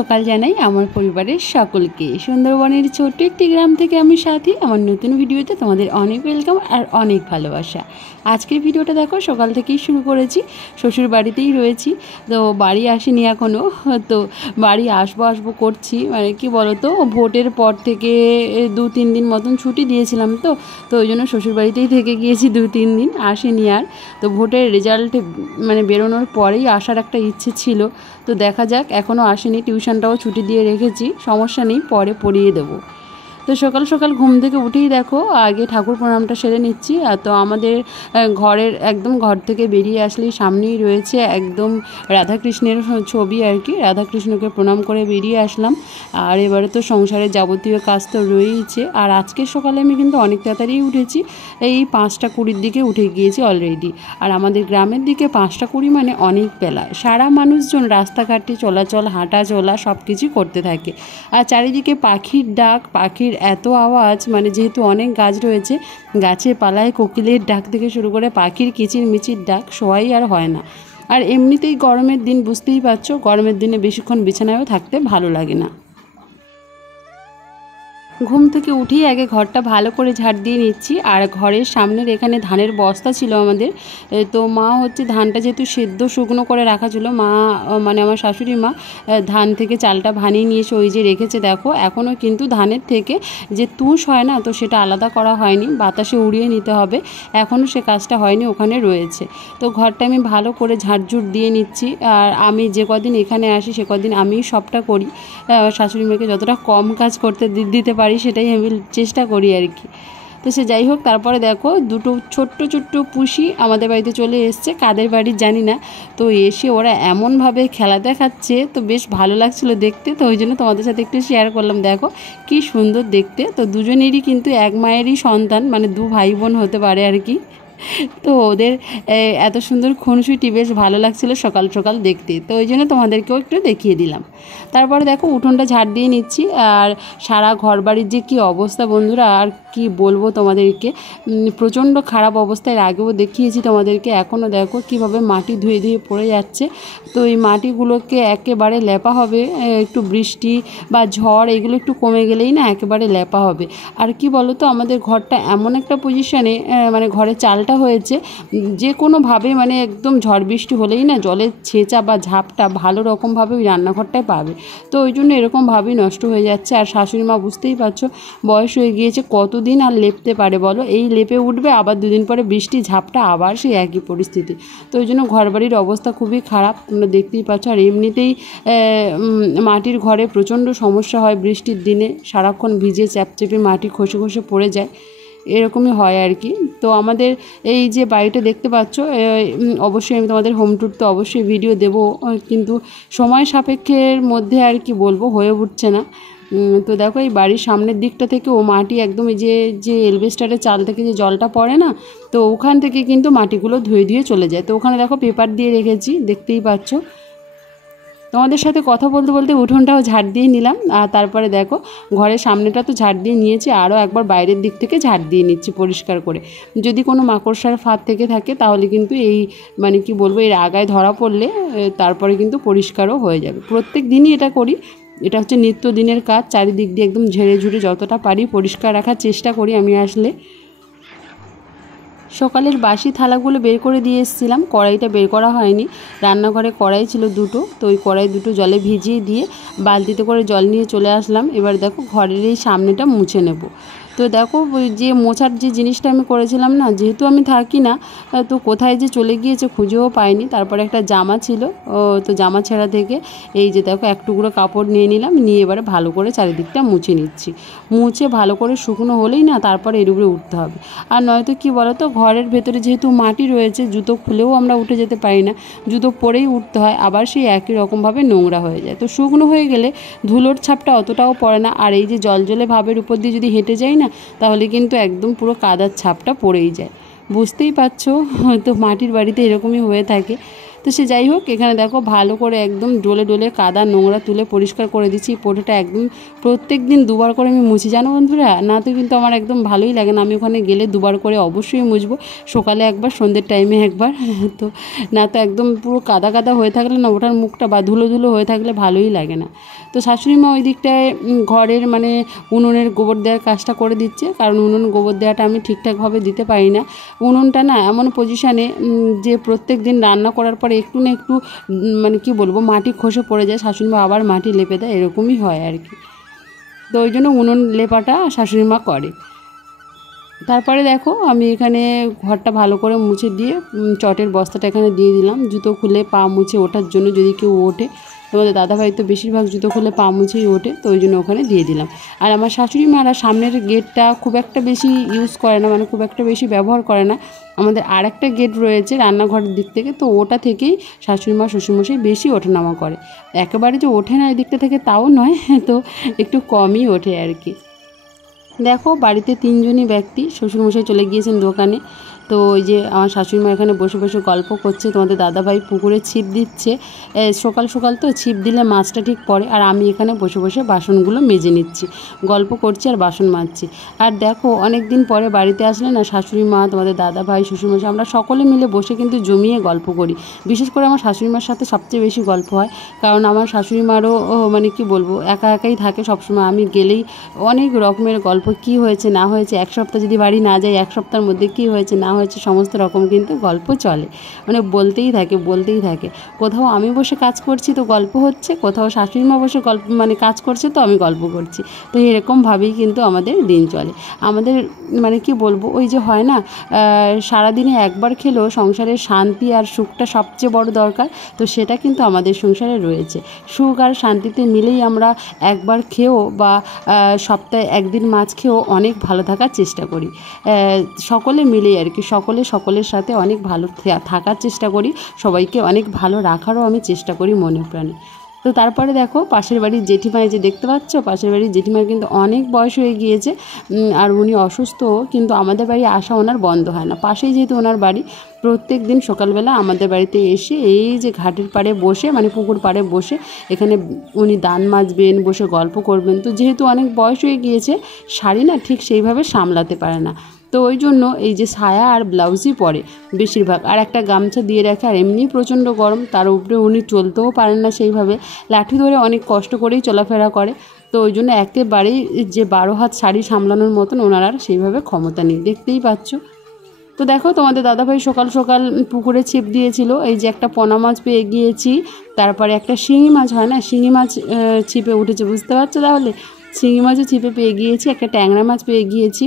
সকাল জানাই আমার পরিবারের সকলকে। সুন্দরবনের ছোট্ট একটি গ্রাম থেকে আমি সাথী। আমার নতুন ভিডিওতে তোমাদের অনেক ওয়েলকাম আর অনেক ভালোবাসা। আজকের ভিডিওটা দেখো, সকাল থেকেই শুরু করেছি, শ্বশুর বাড়িতেই রয়েছি। তো বাড়ি আসিনি এখনও, তো বাড়ি আসবো করছি। মানে কি বলো তো, ভোটের পর থেকে 2-3 দিন মতন ছুটি দিয়েছিলাম, তো ওই জন্য শ্বশুর বাড়িতেই থেকে গিয়েছি 2-3 দিন, আসিনি আর। তো ভোটের রেজাল্ট মানে বেরোনোর পরেই আসার একটা ইচ্ছে ছিল, তো দেখা যাক। এখনও আসেনি, টিউশনটাও ছুটি দিয়ে রেখেছি, সমস্যা নেই, পরে পড়িয়ে দেবো। তো সকাল সকাল ঘুম থেকে উঠেই দেখো আগে ঠাকুর প্রণামটা সেরে নিচ্ছি। আর তো আমাদের ঘরের একদম ঘর থেকে বেরিয়ে আসলেই সামনেই রয়েছে একদম রাধাকৃষ্ণের ছবি আর কি। রাধাকৃষ্ণকে প্রণাম করে বেরিয়ে আসলাম। আর এবারে তো সংসারের যাবতীয় কাজ তো রয়েইছে। আর আজকের সকালে আমি কিন্তু অনেক তাড়াতাড়ি উঠেছি, এই 5টা 20 দিকে উঠে গিয়েছি অলরেডি। আর আমাদের গ্রামের দিকে 5টা 20 মানে অনেক বেলা। সারা মানুষজন রাস্তাঘাটে চলাচল, হাঁটা চলা সব কিছুই করতে থাকে। আর চারিদিকে পাখির ডাক, পাখির এত আওয়াজ, মানে যেহেতু অনেক গাছ রয়েছে, গাছের পালায় কোকিলের ডাক থেকে শুরু করে পাখির কিচিরমিচির ডাক শোয়াই আর হয় না। আর এমনিতেই গরমের দিন, বুঝতেই পারছো, গরমের দিনে বেশিক্ষণ বিছানায়ও থাকতে ভালো লাগে না। ঘুম থেকে উঠেই আগে ঘরটা ভালো করে ঝাড় দিয়ে নিচ্ছি। আর ঘরের সামনের এখানে ধানের বস্তা ছিল আমাদের, তো মা হচ্ছে ধানটা যেহেতু সেদ্ধ শুকনো করে রাখা ছিল, মা মানে আমার শাশুড়ি মা ধান থেকে চালটা ভানিয়ে নিয়েছে, ওই যে রেখেছে দেখো। এখনও কিন্তু ধানের থেকে যে তুষ হয় না, তো সেটা আলাদা করা হয়নি, বাতাসে উড়িয়ে নিতে হবে, এখনও সে কাজটা হয়নি, ওখানে রয়েছে। তো ঘরটা আমি ভালো করে ঝাড়ঝুড় দিয়ে নিচ্ছি। আর আমি যে কদিন এখানে আসি সে কদিন আমিই সবটা করি, শাশুড়ি মাকে যতটা কম কাজ করতে দিতে পারি সেটাই আমি চেষ্টা করি আর কি। তো সে যাই হোক, তারপরে দেখো দুটো ছোট্ট পুষি আমাদের বাড়িতে চলে এসছে, কাদের বাড়ির জানি না। তো এসে ওরা এমনভাবে খেলা দেখাচ্ছে, তো বেশ ভালো লাগছিলো দেখতে, তো ওই জন্য তোমাদের সাথে একটু শেয়ার করলাম। দেখো কি সুন্দর দেখতে। তো দুজনেরই কিন্তু এক মায়েরই সন্তান, মানে 2 ভাই বোন হতে পারে আর কি। তো ওদের এত সুন্দর খুনসুটি বেশ ভালো লাগছিলো সকাল সকাল দেখতে, তো ওই জন্য তোমাদেরকেও একটু দেখিয়ে দিলাম। তারপরে দেখো উঠোনটা ঝাড় দিয়ে নিচ্ছি। আর সারা ঘর বাড়ির যে কী অবস্থা বন্ধুরা, আর কি বলবো তোমাদেরকে, প্রচণ্ড খারাপ অবস্থায়। আগেও দেখিয়েছি তোমাদেরকে, এখনও দেখো কীভাবে মাটি ধুয়ে ধুয়ে পড়ে যাচ্ছে। তো এই মাটিগুলোকে একেবারে লেপা হবে, একটু বৃষ্টি বা ঝড় এগুলো একটু কমে গেলেই না একেবারে লেপা হবে। আর কি বলো তো, আমাদের ঘরটা এমন একটা পজিশানে, মানে ঘরের চালটা হয়েছে যে কোনোভাবে, মানে একদম ঝড় বৃষ্টি হলেই না জলের ছেঁচা বা ঝাপটা ভালো রকমভাবে ওই রান্নাঘরটায় পাবে, তো ওই জন্য এরকমভাবেই নষ্ট হয়ে যাচ্ছে। আর শাশুড়ি মা বুঝতেই পারছো, বয়স হয়ে গিয়েছে, কতদিন আর লেপতে পারে বলো। এই লেপে উঠবে, আবার 2 দিন পরে বৃষ্টি ঝাপটা, আবার সেই একই পরিস্থিতি। তো ওই জন্য ঘরবাড়ির অবস্থা খুবই খারাপ, তোমরা দেখতেই পাচ্ছ। আর এমনিতেই মাটির ঘরে প্রচণ্ড সমস্যা হয় বৃষ্টির দিনে, সারাক্ষণ ভিজে চ্যাপচেপে মাটি খসে খসে পড়ে যায়, এরকমই হয় আর কি। তো আমাদের এই যে বাড়িটা দেখতে পাচ্ছ, অবশ্যই আমি তোমাদের হোম ট্যুর তো অবশ্যই ভিডিও দেব, কিন্তু সময় সাপেক্ষের মধ্যে আর কি বলবো, হয়ে উঠছে না। তো দেখো এই বাড়ির সামনের দিকটা থেকে ও মাটি একদম, এই যে এলবেস্টারের চাল থেকে যে জলটা পড়ে না, তো ওখান থেকে কিন্তু মাটিগুলো ধুয়ে ধুয়ে চলে যায়। তো ওখানে দেখো পেপার দিয়ে রেখেছি, দেখতেই পাচ্ছ। তোমাদের সাথে কথা বলতে বলতে উঠোনটাও ঝাড় দিয়ে নিলাম। আর তারপরে দেখো ঘরের সামনেটা তো ঝাড় দিয়ে নিয়েছি, আরও একবার বাইরের দিক থেকে ঝাড় দিয়ে নিচ্ছি পরিষ্কার করে। যদি কোনো মাকড়সার ফাঁদ থেকে থাকে তাহলে কিন্তু এই, মানে কি বলবো, এর আগায় ধরা পড়লে তারপরে কিন্তু পরিষ্কারও হয়ে যাবে। প্রত্যেক দিনই এটা করি, এটা হচ্ছে নিত্যদিনের কাজ। চারিদিক দিয়ে একদম ঝেড়ে ঝুড়ে যতটা পারি পরিষ্কার রাখার চেষ্টা করি আমি আসলে। সকালের বাসি থালাগুলো বের করে দিয়ে এসেছিলাম, কড়াইটা বের করা হয়নি। রান্নাঘরে কড়াই ছিল 2টো, তো ওই কড়াই 2টো জলে ভিজিয়ে দিয়ে বালতিতে করে জল নিয়ে চলে আসলাম। এবার দেখো ঘরের এই সামনেটা মুছে নেব। তো দেখো ওই যে মোছার যে জিনিসটা আমি করেছিলাম না, যেহেতু আমি থাকি না, তো কোথায় যে চলে গিয়েছে খুঁজেও পাইনি। তারপরে একটা জামা ছিল, তো জামা ছেঁড়া থেকে এই যে দেখো এক টুকরো কাপড় নিয়ে নিলাম, নিয়ে এবারে ভালো করে চারিদিকটা মুছে নিচ্ছি। মুছে ভালো করে শুকনো হলেই না তারপরে এর উপরে উঠতে হবে। আর নয়তো কি বলো তো, ঘরের ভেতরে যেহেতু মাটি রয়েছে, জুতো খুলেও আমরা উঠে যেতে পারি না, জুতো পরেই উঠতে হয়, আবার সেই একই রকমভাবে নোংরা হয়ে যায়। তো শুকনো হয়ে গেলে ধুলোর ছাপটা অতটাও পড়ে না। আর এই যে জলজলে ভাবের উপর দিয়ে যদি হেঁটে যাই না, তাহলে কিন্তু একদম পুরো কাদার ছাপটা পড়েই যায়, বুঝতেই পারছো। তো মাটির বাড়িতে এরকমই হয়ে থাকে। তো সে যাই হোক, এখানে দেখো ভালো করে একদম ডলে ডলে কাদা নোংরা তুলে পরিষ্কার করে দিচ্ছি। পোটোটা একদম প্রত্যেক দিন দুবার করে আমি মুছি, জানো বন্ধুরা, না তো কিন্তু আমার একদম ভালোই লাগে না। আমি ওখানে গেলে দুবার করে অবশ্যই মুছবো, সকালে একবার, সন্ধ্যের টাইমে একবার। তো না তো একদম পুরো কাদা কাদা হয়ে থাকলে না, ওটার মুখটা বা ধুলো ধুলো হয়ে থাকলে ভালোই লাগে না। তো শাশুড়ি মা ওই দিকটায় ঘরের মানে উনুনের গোবর দেওয়ার কাজটা করে দিচ্ছে, কারণ উনুন গোবর দেওয়াটা আমি ঠিকঠাকভাবে দিতে পারি না। উনুনটা না এমন পজিশানে যে প্রত্যেক দিন রান্না করার পরে একটু না একটু মানে কি বলবো মাটি খসে পড়ে যায়, শাশুড়ি মা আবার মাটি লেপে দেয়, এরকমই হয় আর কি। তো ওই জন্য উনুন লেপাটা শাশুড়ি মা করে। তারপরে দেখো আমি এখানে ঘরটা ভালো করে মুছে দিয়ে চটের বস্তাটা এখানে দিয়ে দিলাম, জুতো খুলে পা মুছে ওঠার জন্য, যদি কেউ ওঠে। তোমাদের দাদাভাই তো বেশিরভাগ জুতো খুলে পা মুছেই ওঠে, তো ওই জন্য ওখানে দিয়ে দিলাম। আর আমার শাশুড়ি মারা সামনের গেটটা খুব একটা বেশি ইউজ করে না, মানে খুব একটা বেশি ব্যবহার করে না। আমাদের আর একটা গেট রয়েছে রান্নাঘরের দিক থেকে, তো ওটা থেকেই শাশুড়ি মা শ্বশুরমশাই বেশি ওঠানামা করে। একেবারে যে ওঠে না এই দিকটা থেকে তাও নয়, তো একটু কমই ওঠে আর কি। দেখো বাড়িতে 3 জনই ব্যক্তি, শ্বশুরমশাই চলে গিয়েছেন দোকানে। তো ওই যে আমার শাশুড়ি মা এখানে বসে বসে গল্প করছে, তোমাদের দাদাভাই পুকুরে ছিপ দিচ্ছে। সকাল সকাল তো ছিপ দিলে মাছটা ঠিক পড়ে, আর আমি এখানে বসে বসে বাসনগুলো মেজে নিচ্ছি, গল্প করছি আর বাসন মাজছি। আর দেখো অনেক দিন পরে বাড়িতে আসলে না শাশুড়ি মা, তোমাদের দাদাভাই, শ্বশুরমশাই, আমরা সকলে মিলে বসে কিন্তু জমিয়ে গল্প করি। বিশেষ করে আমার শাশুড়ি মার সাথে সবচেয়ে বেশি গল্প হয়, কারণ আমার শাশুড়ি মারও মানে কি বলবো একা একাই থাকে সবসময়। আমি গেলেই অনেক রকমের গল্প, কি হয়েছে না হয়েছে, এক সপ্তাহ যদি বাড়ি না যাই, এক সপ্তাহের মধ্যে কি হয়েছে না হয়েছে সমস্ত রকম কিন্তু গল্প চলে, মানে বলতেই থাকে। কোথাও আমি বসে কাজ করছি তো গল্প হচ্ছে, কোথাও শাশুড়ি মা বসে গল্প মানে কাজ করছে তো আমি গল্প করছি। তো এরকমভাবেই কিন্তু আমাদের দিন চলে। আমাদের মানে কি বলবো, ওই যে হয় না সারাদিনে একবার খেলেও সংসারের শান্তি আর সুখটা সবচেয়ে বড় দরকার, তো সেটা কিন্তু আমাদের সংসারে রয়েছে। সুখ আর শান্তিতে মিলেই আমরা একবার খেয়েও বা সপ্তাহে একদিন মাছ খেয়েও অনেক ভালো থাকার চেষ্টা করি, সকলে মিলেই আর কি। সকলের সাথে অনেক ভালো থাকার চেষ্টা করি, সবাইকে অনেক ভালো রাখারও আমি চেষ্টা করি মনে প্রাণে। তো তারপরে দেখো পাশের বাড়ির জেঠিমায় যে দেখতে পাচ্ছ, পাশের বাড়ির জেঠিমার কিন্তু অনেক বয়স হয়ে গিয়েছে, আর উনি অসুস্থ, কিন্তু আমাদের বাড়ি আসা ওনার বন্ধ হয় না। পাশেই যেহেতু ওনার বাড়ি, প্রত্যেক দিন সকালবেলা আমাদের বাড়িতে এসে এই যে ঘাটের পাড়ে বসে, মানে পুকুর পাড়ে বসে এখানে উনি দান মাজবেন, বসে গল্প করবেন। তো যেহেতু অনেক বয়স হয়ে গিয়েছে, শাড়ি না ঠিক সেইভাবে সামলাতে পারে না, তো ওই জন্য এই যে সায়া আর ব্লাউজই পরে বেশিরভাগ, আর একটা গামছা দিয়ে রাখে। আর এমনিই প্রচণ্ড গরম, তার উপরে উনি চলতেও পারেন না সেইভাবে, লাঠি ধরে অনেক কষ্ট করেই চলাফেরা করে। তো ওই জন্য একেবারেই যে 12 হাত শাড়ি সামলানোর মতন ওনার আর সেইভাবে ক্ষমতা নেই, দেখতেই পাচ্ছ। তো দেখো তোমাদের দাদাভাই সকাল সকাল পুকুরে ছিপ দিয়েছিল, এই যে একটা পোনা মাছ পেয়ে গিয়েছি, তারপরে একটা শিঙি মাছ হয় না, শিঙি মাছ ছিপে উঠেছে, বুঝতে পারছো তাহলে। শিঙি মাছও ছিপে পেয়ে গিয়েছি, একটা ট্যাংরা মাছ পেয়ে গিয়েছি।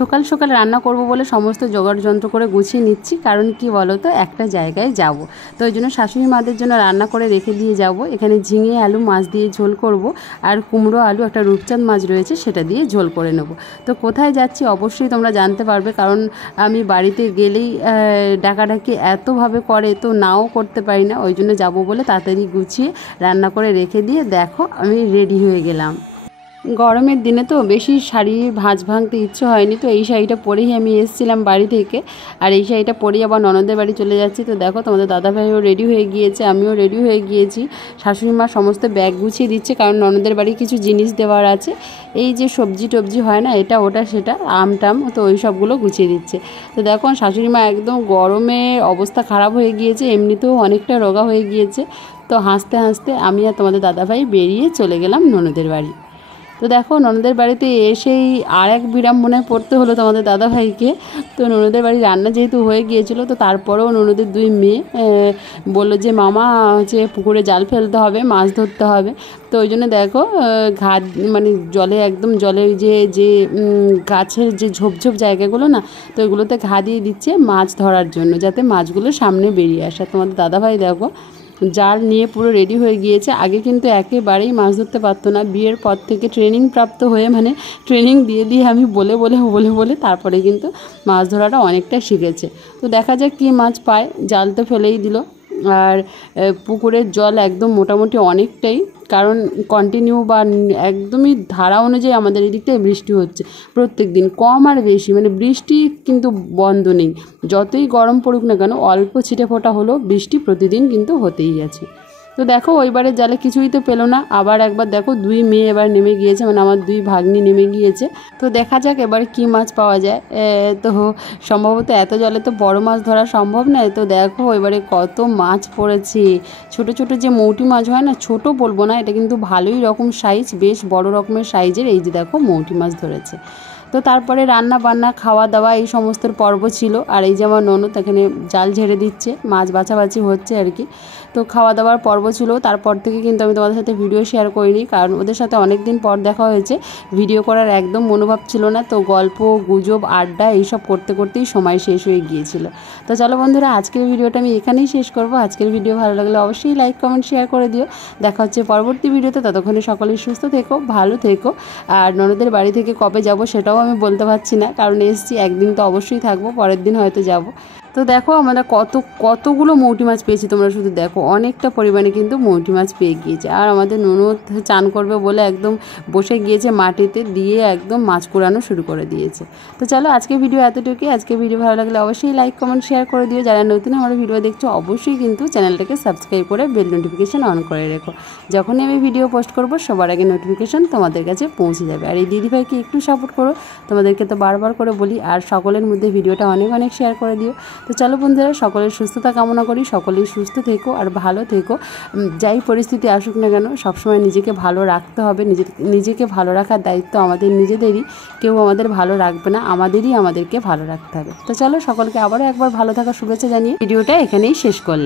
সকাল সকাল রান্না করব বলে সমস্ত জোগাড় যন্ত্র করে গুছিয়ে নিচ্ছি, কারণ কি বলো তো, একটা জায়গায় যাব, তো ওই জন্য শাশুড়ি মাদের জন্য রান্না করে রেখে দিয়ে যাব। এখানে ঝিঙে আলু মাছ দিয়ে ঝোল করব, আর কুমড়ো আলু একটা রূপচাঁদ মাছ রয়েছে সেটা দিয়ে ঝোল করে নেব। তো কোথায় যাচ্ছি অবশ্যই তোমরা জানতে পারবে, কারণ আমি বাড়িতে গেলেই ডাকাডাকি এতভাবে করে, তো নাও করতে পারি না, ওই জন্য যাবো বলে তাড়াতাড়ি গুছিয়ে রান্না করে রেখে দিয়ে দেখো আমি রেডি হয়ে গেলাম। গরমের দিনে তো বেশি শাড়ি ভাঙতে ইচ্ছে হয়নি, তো এই শাড়িটা পরেই আমি এসেছিলাম বাড়ি থেকে, আর এই শাড়িটা পরেই আবার ননদের বাড়ি চলে যাচ্ছি। তো দেখো তোমাদের দাদাভাইও রেডি হয়ে গিয়েছে, আমিও রেডি হয়ে গিয়েছি। শাশুড়ি মা সমস্ত ব্যাগ গুছিয়ে দিচ্ছে, কারণ ননদের বাড়ি কিছু জিনিস দেওয়ার আছে, এই যে সবজি টবজি হয় না, এটা ওটা সেটা আম টাম, তো ওই সবগুলো গুছিয়ে দিচ্ছে। তো দেখো শাশুড়ি মা একদম গরমে অবস্থা খারাপ হয়ে গিয়েছে, এমনিতেও অনেকটা রোগা হয়ে গিয়েছে। তো হাসতে হাসতে আমি আর তোমাদের দাদাভাই বেরিয়ে চলে গেলাম ননদের বাড়ি। তো দেখো ননদের বাড়িতে এসেই আর এক বিরাম মনে পড়তে হলো তোমাদের দাদাভাইকে। তো ননদের বাড়ি রান্না যেহেতু হয়ে গিয়েছিলো, তো তারপরেও ননদের 2 মেয়ে বললো যে মামা হচ্ছে পুকুরে জাল ফেলতে হবে, মাছ ধরতে হবে। তো ওই জন্য দেখো ঘাট মানে জলে একদম জলের যে গাছের যে ঝোপঝোপ জায়গাগুলো না, তো ওইগুলোতে ঘা দিয়ে দিচ্ছে মাছ ধরার জন্য, যাতে মাছগুলো সামনে বেরিয়ে আসে। তোমাদের দাদাভাই দেখো জাল নিয়ে পুরো রেডি হয়ে গিয়েছে। আগে কিন্তু একেবারেই মাছ ধরতে পারতো না, বিয়ের পর থেকে ট্রেনিং প্রাপ্ত হয়ে, মানে ট্রেনিং দিয়ে আমি বলে তারপরে কিন্তু মাছ ধরাটা অনেকটা শিখেছে। তো দেখা যাক কী মাছ পায়, জাল তো ফেলেই দিল। আর পুকুরের জল একদম মোটামুটি অনেকটাই, কারণ কন্টিনিউ বা একদমই ধারা অনুযায়ী আমাদের এদিকটায় বৃষ্টি হচ্ছে প্রত্যেক দিন, কম আর বেশি, মানে বৃষ্টি কিন্তু বন্ধ নেই। যতই গরম পড়ুক না কেন, অল্প ছিটে ফোঁটা হলেও বৃষ্টি প্রতিদিন কিন্তু হতেই আছে। তো দেখো ওইবারের জালে কিছুই তো পেলো না, আবার একবার দেখো 2 মেয়ে এবার নেমে গিয়েছে, মানে আমার 2 ভাগ্নি নেমে গিয়েছে। তো দেখা যাক এবার কি মাছ পাওয়া যায়। তো সম্ভবত এত জলে তো বড় মাছ ধরা সম্ভব নয়। তো দেখো এবারে কত মাছ পড়েছে, ছোট ছোট যে মৌটি মাছ হয় না, ছোট বলবো না, এটা কিন্তু ভালোই রকম সাইজ, বেশ বড় রকমের সাইজের। এই যে দেখো মৌটি মাছ ধরেছে। তো তারপরে রান্না বান্না খাওয়া দাওয়া এই সমস্ত পর্ব ছিল। আর এই যে আমার ননদ এখানে জাল ঝেড়ে দিচ্ছে, মাছ বাছাবাছি হচ্ছে আর কি। তো খাওয়া দাওয়ার পর্ব ছিল। তারপর থেকে কিন্তু আমি তোমাদের সাথে ভিডিও শেয়ার করিনি, কারণ ওদের সাথে অনেক দিন পর দেখা হয়েছে, ভিডিও করার একদম মনোভাব ছিল না। তো গল্প গুজব আড্ডা এইসব করতে করতেই সময় শেষ হয়ে গিয়েছিল। তো চলো বন্ধুরা, আজকের ভিডিওটা আমি এখানেই শেষ করব। আজকের ভিডিও ভালো লাগলে অবশ্যই লাইক কমেন্ট শেয়ার করে দিও। দেখা হচ্ছে পরবর্তী ভিডিওতে, ততক্ষণে সকলেই সুস্থ থেকো, ভালো থেকো। আর ননদের বাড়ি থেকে কবে যাব সেটাও আমি বলতে পারছি না, কারণ এসছি একদিন তো অবশ্যই থাকবো, পরের দিন হয়তো যাব। তো দেখো আমরা কতগুলো মৌটি মাছ পেয়েছি, তোমরা শুধু দেখো, অনেকটা পরিমাণে কিন্তু মৌটি মাছ পেয়ে গিয়েছে। আর আমাদের ননদ চান করবে বলে একদম বসে গিয়েছে মাটিতে, দিয়ে একদম মাছ কুড়ানো শুরু করে দিয়েছে। তো চলো আজকে ভিডিও এতটুকুই। আজকে ভিডিও ভালো লাগলে অবশ্যই লাইক কমেন্ট শেয়ার করে দিও। যারা নতুন আমার ভিডিও দেখছো অবশ্যই কিন্তু চ্যানেলটাকে সাবস্ক্রাইব করে বেল নোটিফিকেশান অন করে রেখো। যখনই আমি ভিডিও পোস্ট করব সবার আগে নোটিফিকেশান তোমাদের কাছে পৌঁছে যাবে। আর এই দিদিভাইকে একটু সাপোর্ট করো, তোমাদেরকে তো বারবার করে বলি। আর সকলের মধ্যে ভিডিওটা অনেক অনেক শেয়ার করে দিও। তো চলো বন্ধুরা, সকলের সুস্থতা কামনা করি, সকলেই সুস্থ থেকো আর ভালো থেকো। যাই পরিস্থিতি আসুক না কেন, সবসময় নিজেকে ভালো রাখতে হবে। নিজেকে ভালো রাখার দায়িত্ব আমাদের নিজেদেরই, কেউ আমাদের ভালো রাখবে না, আমাদেরকে ভালো রাখতে হবে। তো চলো সকলকে আবারও একবার ভালো থাকার শুভেচ্ছা জানিয়ে ভিডিওটা এখানেই শেষ করলাম।